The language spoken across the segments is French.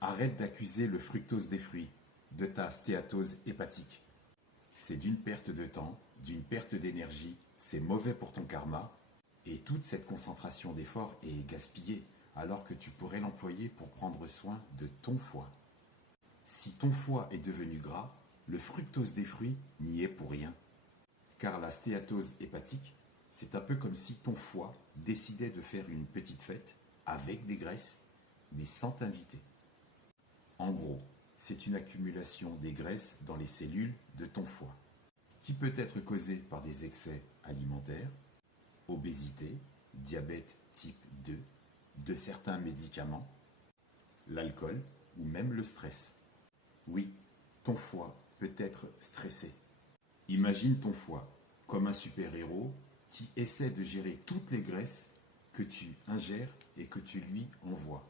Arrête d'accuser le fructose des fruits de ta stéatose hépatique. C'est d'une perte de temps, d'une perte d'énergie, c'est mauvais pour ton karma, et toute cette concentration d'efforts est gaspillée alors que tu pourrais l'employer pour prendre soin de ton foie. Si ton foie est devenu gras, le fructose des fruits n'y est pour rien. Car la stéatose hépatique, c'est un peu comme si ton foie décidait de faire une petite fête avec des graisses, mais sans t'inviter. En gros, c'est une accumulation des graisses dans les cellules de ton foie, qui peut être causée par des excès alimentaires, obésité, diabète type 2, de certains médicaments, l'alcool ou même le stress. Oui, ton foie peut être stressé. Imagine ton foie comme un super-héros qui essaie de gérer toutes les graisses que tu ingères et que tu lui envoies.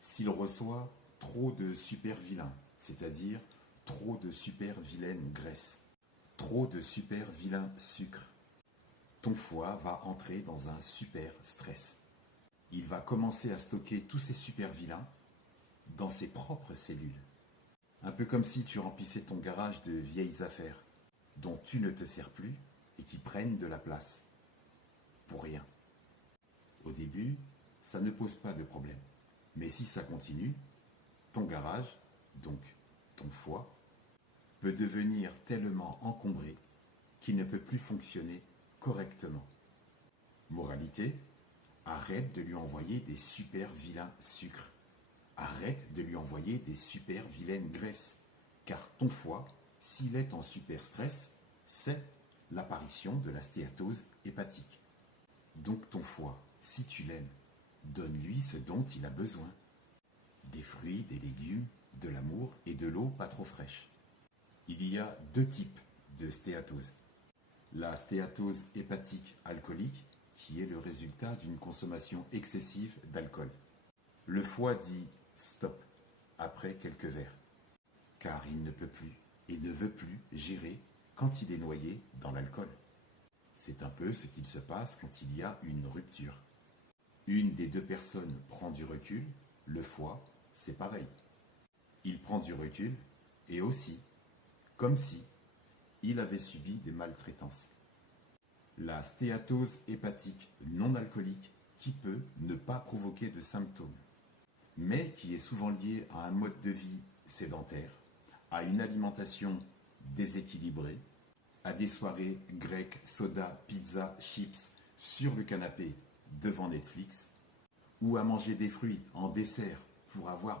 S'il reçoit trop de super-vilains, c'est-à-dire trop de super-vilaines graisses, trop de super-vilains sucres, ton foie va entrer dans un super stress. Il va commencer à stocker tous ces super-vilains dans ses propres cellules. Un peu comme si tu remplissais ton garage de vieilles affaires dont tu ne te sers plus et qui prennent de la place. Pour rien. Au début, ça ne pose pas de problème. Mais si ça continue, ton garage, donc ton foie, peut devenir tellement encombré qu'il ne peut plus fonctionner correctement. Moralité, arrête de lui envoyer des super vilains sucres. Arrête de lui envoyer des super vilaines graisses. Car ton foie, s'il est en super stress, c'est l'apparition de la stéatose hépatique. Donc ton foie, si tu l'aimes, donne-lui ce dont il a besoin. Des fruits, des légumes, de l'amour et de l'eau pas trop fraîche. Il y a deux types de stéatose. La stéatose hépatique alcoolique, qui est le résultat d'une consommation excessive d'alcool. Le foie dit stop après quelques verres, car il ne peut plus et ne veut plus gérer quand il est noyé dans l'alcool. C'est un peu ce qu'il se passe quand il y a une rupture. Une des deux personnes prend du recul, le foie, c'est pareil. Il prend du recul et aussi, comme si il avait subi des maltraitances. La stéatose hépatique non alcoolique qui peut ne pas provoquer de symptômes, mais qui est souvent liée à un mode de vie sédentaire, à une alimentation déséquilibrée, à des soirées grecques, soda, pizza, chips sur le canapé devant Netflix, ou à manger des fruits en dessert pour avoir